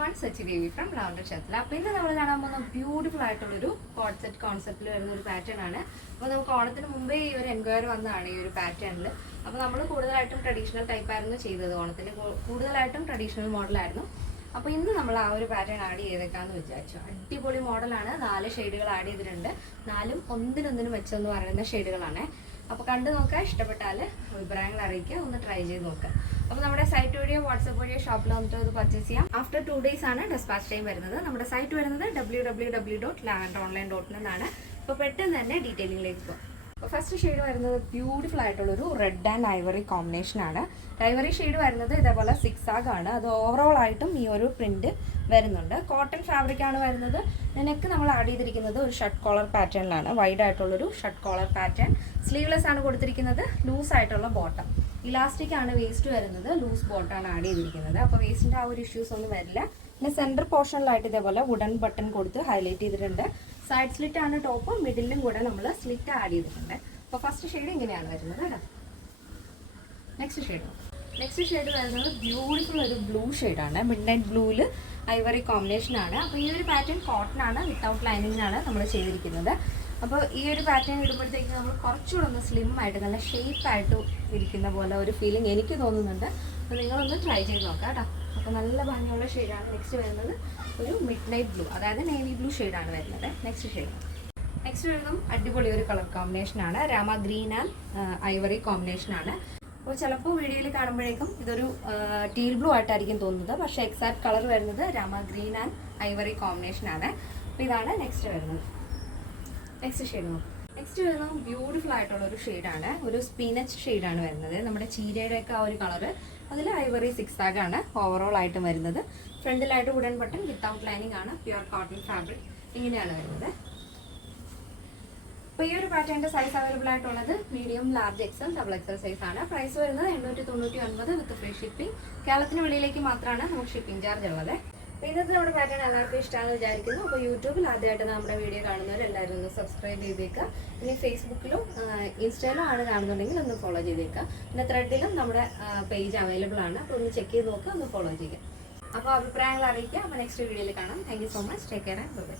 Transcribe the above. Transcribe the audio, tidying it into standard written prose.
everyone, Sachi Devi from Lavender Chatla. അപ്പോൾ ഇന്ന് നമ്മൾ കാണാൻ പോകുന്ന ബ്യൂട്ടിഫുൾ ആയിട്ടുള്ളൊരു കോഡ് സെറ്റ് കോൺസെപ്റ്റിൽ വരുന്ന ഒരു പാറ്റേൺ ആണ്. അപ്പോൾ നമുക്ക് ഓണത്തിന് മുമ്പേ ഈ ഒരു എൻക്വയറി വന്നതാണ് ഈ ഒരു പാറ്റേണിൽ. അപ്പോൾ നമ്മൾ കൂടുതലായിട്ടും ട്രഡീഷണൽ ടൈപ്പ് ആയിരുന്നു ചെയ്തത്. ഓണത്തിന് കൂടുതലായിട്ടും ട്രഡീഷണൽ മോഡലായിരുന്നു. അപ്പോൾ ഇന്ന് നമ്മൾ ആ ഒരു പാറ്റേൺ ആഡ് ചെയ്തേക്കാന്ന് വിചാരിച്ചു. അടിപൊളി മോഡലാണ്. 4 ഷെയ്ഡുകൾ ആഡ് ചെയ്തിട്ടുണ്ട്. 4ഉം ഒന്നിനൊന്നിനും വെച്ചെന്ന് പറയുന്ന ഷെയ്ഡുകളാണ്. അപ്പോൾ കണ്ടു നോക്കുക, ഇഷ്ടപ്പെട്ടാൽ അഭിപ്രായങ്ങൾ അറിയിക്കുക, ഒന്ന് ട്രൈ ചെയ്ത് നോക്കുക. അപ്പോൾ നമ്മുടെ സൈറ്റ് വഴിയോ വാട്സപ്പ് വഴിയോ ഷോപ്പിൽ വന്നിട്ട് അത് പർച്ചേസ് ചെയ്യാം. ആഫ്റ്റർ 2 days ആണ് ഡെസ്പാച്ച് ടൈം വരുന്നത്. നമ്മുടെ സൈറ്റ് വരുന്നത് www.lavenderonline.in എന്നാണ്. അപ്പോൾ പെട്ടെന്ന് തന്നെ ഡീറ്റെയിലിംഗിലേക്ക് പോകാം. അപ്പോൾ ഫസ്റ്റ് ഷെയ്ഡ് വരുന്നത് ബ്യൂട്ടിഫുൾ ആയിട്ടുള്ളൊരു റെഡ് ആൻഡ് ഐവറി കോമ്പിനേഷൻ ആണ്. ഐവറി ഷെയ്ഡ് വരുന്നത് ഇതേപോലെ 6 ആണ്. അത് ഓവറോൾ ആയിട്ടും ഈ ഒരു പ്രിന്റ് വരുന്നുണ്ട്. കോട്ടൺ ഫാബ്രിക് ആണ് വരുന്നത്. നെക്ക് നമ്മൾ ആഡ് ചെയ്തിരിക്കുന്നത് ഒരു ഷർട്ട് കോളർ പാറ്റേണിലാണ്. വൈഡ് ആയിട്ടുള്ളൊരു ഷർട്ട് കോളർ പാറ്റേൺ. സ്ലീവ്ലെസ് ആണ് കൊടുത്തിരിക്കുന്നത്. ലൂസ് ആയിട്ടുള്ള ബോട്ടം. ഇലാസ്റ്റിക് ആണ് വേസ്റ്റ് വരുന്നത്. ലൂസ് ബോട്ടാണ് ആഡ് ചെയ്തിരിക്കുന്നത്. അപ്പോൾ വേസ്റ്റിൻ്റെ ആ ഒരു ഇഷ്യൂസ് ഒന്നും വരില്ല. പിന്നെ സെൻറ്റർ പോർഷനിലായിട്ട് ഇതേപോലെ വുഡൻ ബട്ടൺ കൊടുത്ത് ഹൈലൈറ്റ് ചെയ്തിട്ടുണ്ട്. സൈഡ് സ്ലിറ്റ് ആണ് ടോപ്പ്. മിഡിലും കൂടെ നമ്മൾ സ്ലിറ്റ് ആഡ് ചെയ്തിട്ടുണ്ട്. അപ്പോൾ ഫസ്റ്റ് ഷെയ്ഡ് ഇങ്ങനെയാണ് വരുന്നത് കേട്ടോ. നെക്സ്റ്റ് ഷെയ്ഡ് വരുന്നത് ബ്യൂട്ടിഫുൾ ഒരു ബ്ലൂ ഷെയ്ഡാണ്. മിഡ് നൈറ്റ് ബ്ലൂവിൽ ഐവറി കോമ്പിനേഷൻ ആണ്. അപ്പോൾ ഈ ഒരു പാറ്റേൺ കോട്ടൺ ആണ്, വിത്തൗട്ട് ലൈനിങ്ങിനാണ് നമ്മൾ ചെയ്തിരിക്കുന്നത്. അപ്പോൾ ഈ ഒരു പാറ്റേൺ ഇടുമ്പോഴത്തേക്ക് നമ്മൾ കുറച്ചുകൂടെ ഒന്ന് സ്ലിം ആയിട്ട് നല്ല ഷേപ്പായിട്ട് ഇരിക്കുന്ന പോലെ ഒരു ഫീലിംഗ് എനിക്ക് തോന്നുന്നുണ്ട്. അപ്പോൾ നിങ്ങളൊന്ന് ട്രൈ ചെയ്ത് നോക്കാം കേട്ടോ. അപ്പോൾ നല്ല ഭംഗിയുള്ള ഷെയ്ഡാണ്. നെക്സ്റ്റ് വരുന്നത് ഒരു മിഡ് നൈറ്റ് ബ്ലൂ, അതായത് നേവി ബ്ലൂ ഷെയ്ഡാണ് വരുന്നത്. നെക്സ്റ്റ് വരുന്നതും അടിപൊളി ഒരു കളർ കോമ്പിനേഷനാണ്. രാമ ഗ്രീൻ ആൻഡ് ഐവറി കോമ്പിനേഷനാണ്. അപ്പോൾ ചിലപ്പോൾ വീഡിയോയിൽ കാണുമ്പോഴേക്കും ഇതൊരു ടീൽ ബ്ലൂ ആയിട്ടായിരിക്കും തോന്നുന്നത്. പക്ഷേ എക്സാക്ട് കളർ വരുന്നത് രാമ ഗ്രീൻ ആൻഡ് ഐവറി കോമ്പിനേഷനാണ്. അപ്പോൾ ഇതാണ് നെക്സ്റ്റ് വരുന്നത്. നെക്സ്റ്റ് വരുന്നത് ബ്യൂട്ടിഫുൾ ആയിട്ടുള്ള ഒരു ഷെയ്ഡാണ്. ഒരു സ്പിനച്ച് ഷെയ്ഡാണ് വരുന്നത്. നമ്മുടെ ചീരയുടെയൊക്കെ ആ ഒരു കളറ്. അതിൽ ഐവറി 6 ആണ് ഓവറോൾ ആയിട്ടും വരുന്നത്. ഫ്രണ്ടിലായിട്ട് വുഡൻ ബട്ടൺ, വിത്തൗട്ട് ലൈനിങ് ആണ്. പ്യുവർ കോട്ടൺ ഫാബ്രിക് ഇങ്ങനെയാണ് വരുന്നത്. അപ്പോൾ ഈ ഒരു പാറ്റേണിൻ്റെ സൈസ് അവൈലബിൾ ആയിട്ടുള്ളത് medium, large, XL, double XL size ആണ്. പ്രൈസ് വരുന്നത് 899 വിത്ത് ഫ്രീ ഷിപ്പിംഗ്. കേരളത്തിന് വെളിയിലേക്ക് മാത്രമാണ് നമുക്ക് ഷിപ്പിംഗ് ചാർജ് ഉള്ളത്. അപ്പോൾ ഇന്നത്തെ നമ്മുടെ പാറ്റേൺ എല്ലാവർക്കും ഇഷ്ടമാണെന്ന് വിചാരിക്കുന്നു. അപ്പോൾ യൂട്യൂബിൽ ആദ്യമായിട്ട് നമ്മുടെ വീഡിയോ കാണുന്നവർ എല്ലാവരും ഒന്ന് സബ്സ്ക്രൈബ് ചെയ്തേക്കുക. ഇനി ഫേസ്ബുക്കിലും ഇൻസ്റ്റയിലും ആണ് കാണുന്നുണ്ടെങ്കിൽ ഒന്ന് ഫോളോ ചെയ്തേക്കുക. പിന്നെ ത്രെഡിലും നമ്മുടെ പേജ് അവൈലബിൾ ആണ്. അപ്പോൾ ഒന്ന് ചെക്ക് ചെയ്ത് നോക്കുക, ഒന്ന് ഫോളോ ചെയ്യുക. അപ്പോൾ അഭിപ്രായങ്ങൾ അറിയിക്കുക. അപ്പോൾ നെക്സ്റ്റ് വീഡിയോയിൽ കാണാം. Thank you so much. Take care and by.